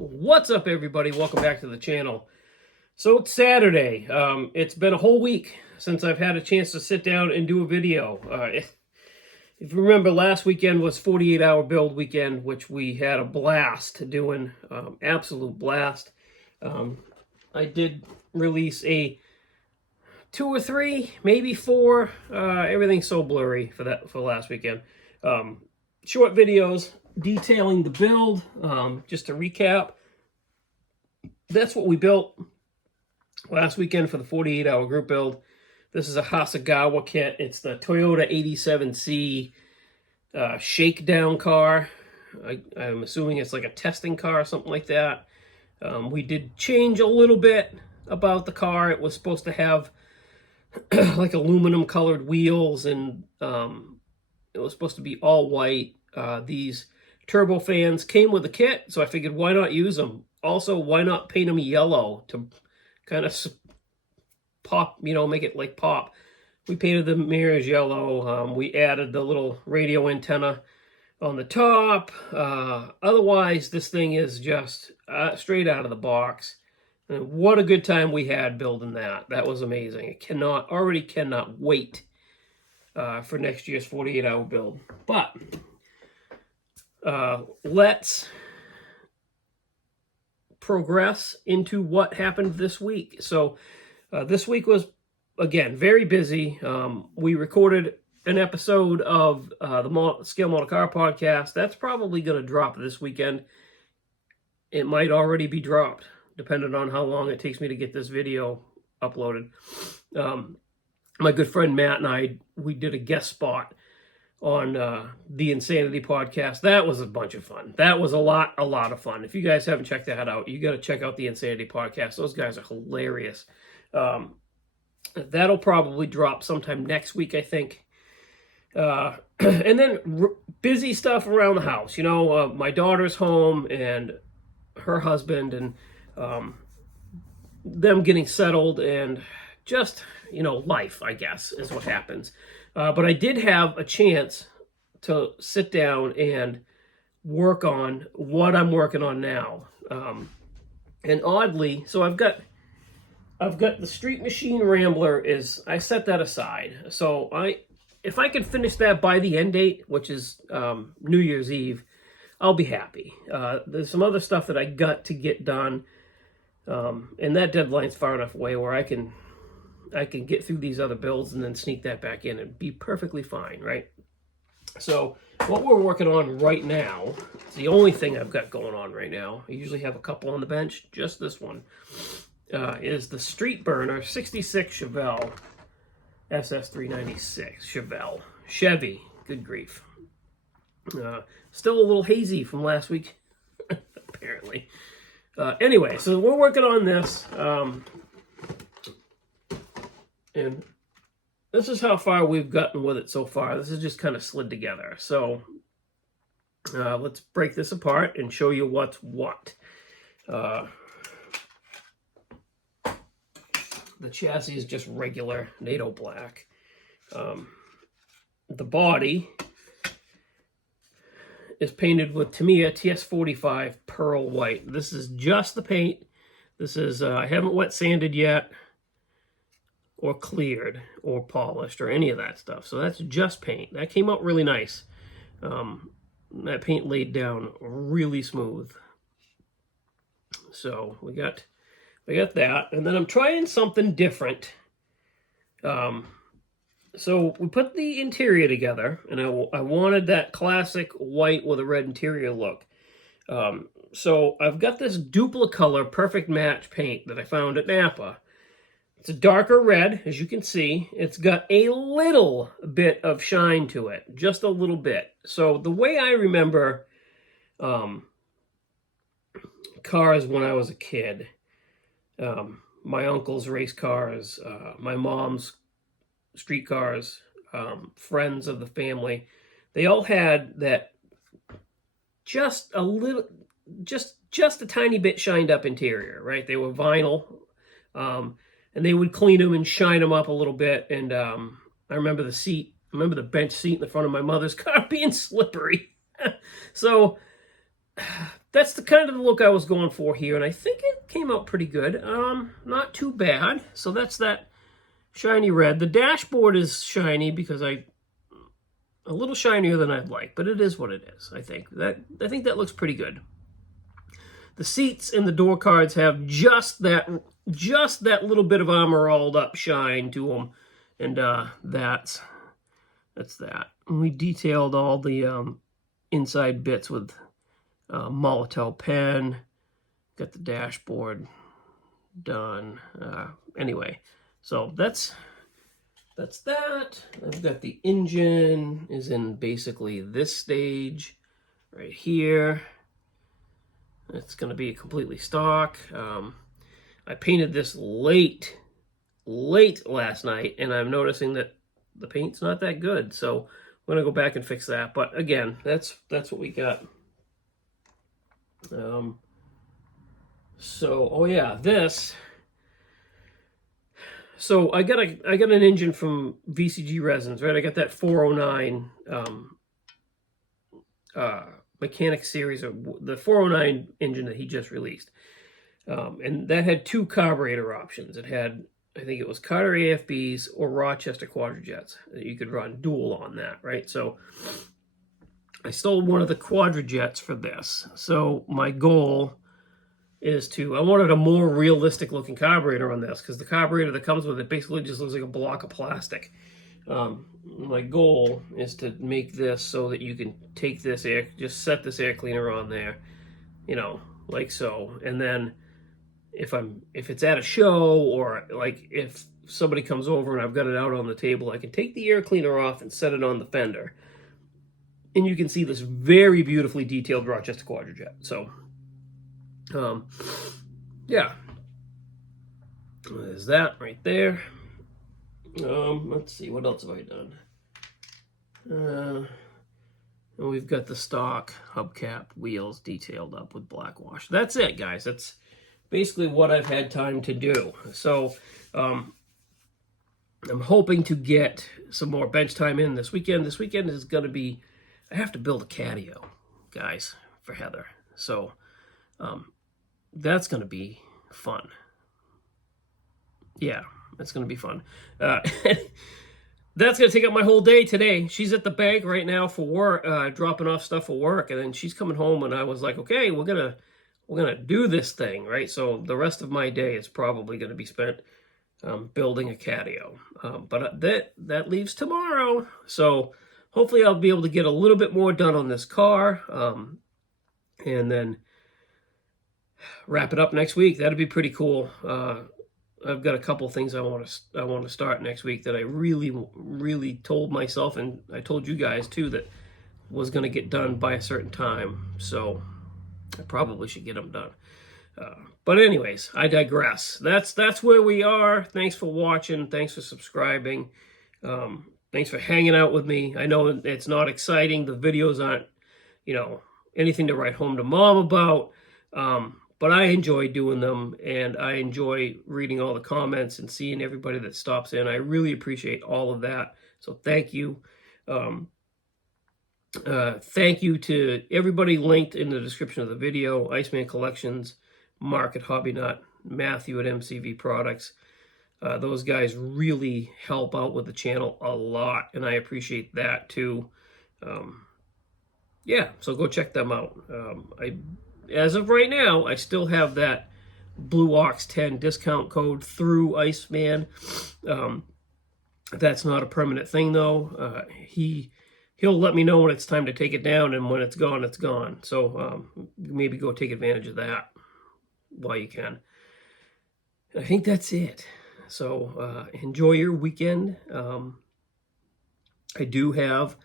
What's up, everybody? Welcome back to the channel. So it's Saturday. It's been a whole week since I've had a chance to sit down and do a video. If you remember, last weekend was 48-hour build weekend, which we had a blast doing, absolute blast. I did release a 2 or 3, maybe 4. Everything's so blurry for last weekend. Short videos detailing the build. Just to recap, that's what we built last weekend for the 48-hour group build. This is a Hasegawa kit. It's the Toyota 87C shakedown car. I'm assuming it's like a testing car or something like that. We did change a little bit about the car. It was supposed to have like aluminum colored wheels, and it was supposed to be all white. These turbo fans came with the kit, so I figured, why not use them? Also, why not paint them yellow to kind of pop, make it like pop. We painted the mirrors yellow. We added the little radio antenna on the top. Otherwise, this thing is just straight out of the box. And what a good time we had building that. That was amazing. I already cannot wait for next year's 48-hour build. But let's progress into what happened this week. So this week was, again, very busy. We recorded an episode of the Scale Model Car podcast. That's probably going to drop this weekend. It might already be dropped, depending on how long it takes me to get this video uploaded. My good friend Matt and we did a guest spot on the Insanity podcast. That was a bunch of fun. That was a lot of fun. If you guys haven't checked that out, you got to check out the Insanity podcast. Those guys are hilarious. That'll probably drop sometime next week, I think. And then busy stuff around the house. My daughter's home and her husband, and them getting settled, and just, life, I guess, is what happens. But I did have a chance to sit down and work on what I'm working on now. And oddly, so I've got the Street Machine Rambler. I set that aside. So if I can finish that by the end date, which is New Year's Eve, I'll be happy. There's some other stuff that I got to get done, and that deadline's far enough away where I can get through these other builds and then sneak that back in and be perfectly fine, right? So what we're working on right now, it's the only thing I've got going on right now. I usually have a couple on the bench. Just this one is the Street Burner 66 Chevelle SS396. Chevy, good grief. Still a little hazy from last week, apparently. Anyway, so we're working on this. And this is how far we've gotten with it so far. This is just kind of slid together. So let's break this apart and show you what's what. The chassis is just regular NATO black. The body is painted with Tamiya TS45 pearl white. This is just the paint. This is, I haven't wet sanded yet, or cleared, or polished, or any of that stuff. So that's just paint. That came out really nice. That paint laid down really smooth. So we got that, and then I'm trying something different. So we put the interior together, and I wanted that classic white with a red interior look. So I've got this Duplicolor Perfect Match paint that I found at Napa. It's a darker red, as you can see. It's got a little bit of shine to it, just a little bit. So the way I remember cars when I was a kid, my uncle's race cars, my mom's street cars, friends of the family, they all had that just a tiny bit shined up interior, right? They were vinyl. And they would clean them and shine them up a little bit. And I remember the bench seat in the front of my mother's car being slippery. So that's the kind of the look I was going for here, and I think it came out pretty good. Not too bad. So that's that shiny red. The dashboard is shiny because a little shinier than I'd like, but it is what it is. I think that looks pretty good. The seats and the door cards have just that little bit of armor-rolled up shine to them, and that's that. And we detailed all the inside bits with Molotow pen. Got the dashboard done. Anyway, so that's that. I've got the engine is in basically this stage right here. It's going to be completely stock. I painted this late last night, and I'm noticing that the paint's not that good. So I'm going to go back and fix that. But again, that's what we got. So, oh yeah, this. So I got an engine from VCG Resins, right? I got that 409 Mechanic Series, or the 409 engine that he just released. And that had two carburetor options. It had, I think it was Carter AFBs or Rochester Quadrajets. You could run dual on that, right? So I stole one of the Quadrajets for this. So my goal is I wanted a more realistic looking carburetor on this, because the carburetor that comes with it basically just looks like a block of plastic. My goal is to make this so that you can take this just set this air cleaner on there, you know, like so. And then if it's at a show, or like if somebody comes over and I've got it out on the table, I can take the air cleaner off and set it on the fender. And you can see this very beautifully detailed Rochester Quadrajet. So, yeah. There's that right there. Let's see, what else have I done? And we've got the stock hubcap wheels detailed up with black wash. That's it, guys. That's basically what I've had time to do. So, I'm hoping to get some more bench time in this weekend. This weekend is going to be, I have to build a catio, guys, for Heather. So, that's going to be fun. Yeah, that's going to be fun. That's going to take up my whole day today. She's at the bank right now for work, dropping off stuff for work, and then she's coming home, and I was like, okay, we're gonna do this thing, right? So the rest of my day is probably going to be spent building a catio. But that leaves tomorrow, so hopefully I'll be able to get a little bit more done on this car, and then wrap it up next week. That'd be pretty cool. I've got a couple things I want to start next week that I really told myself, and I told you guys too, that was going to get done by a certain time. So I probably should get them done. But anyways, I digress. That's where we are. Thanks for watching. Thanks for subscribing. Thanks for hanging out with me. I know it's not exciting. The videos aren't, anything to write home to mom about. But I enjoy doing them, and I enjoy reading all the comments and seeing everybody that stops in. I really appreciate all of that. So thank you. Thank you to everybody linked in the description of the video. Iceman Collections, Mark at Hobby Nut, Matthew at MCV Products. Those guys really help out with the channel a lot, and I appreciate that too. Yeah, so go check them out. As of right now, I still have that blueox10 discount code through Iceman. That's not a permanent thing, though. He'll let me know when it's time to take it down, and when it's gone, it's gone. So maybe go take advantage of that while you can. I think that's it. So enjoy your weekend. I do have,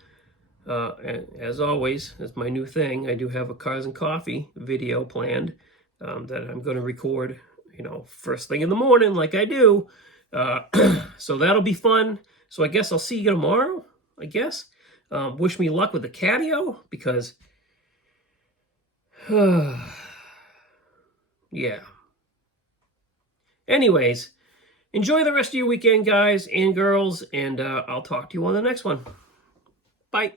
as always, as my new thing, I do have a Cars and Coffee video planned that I'm going to record, first thing in the morning like I do. So that'll be fun. So I guess I'll see you tomorrow, I guess. Wish me luck with the catio, because, yeah. Anyways, enjoy the rest of your weekend, guys and girls, and I'll talk to you on the next one. Bye.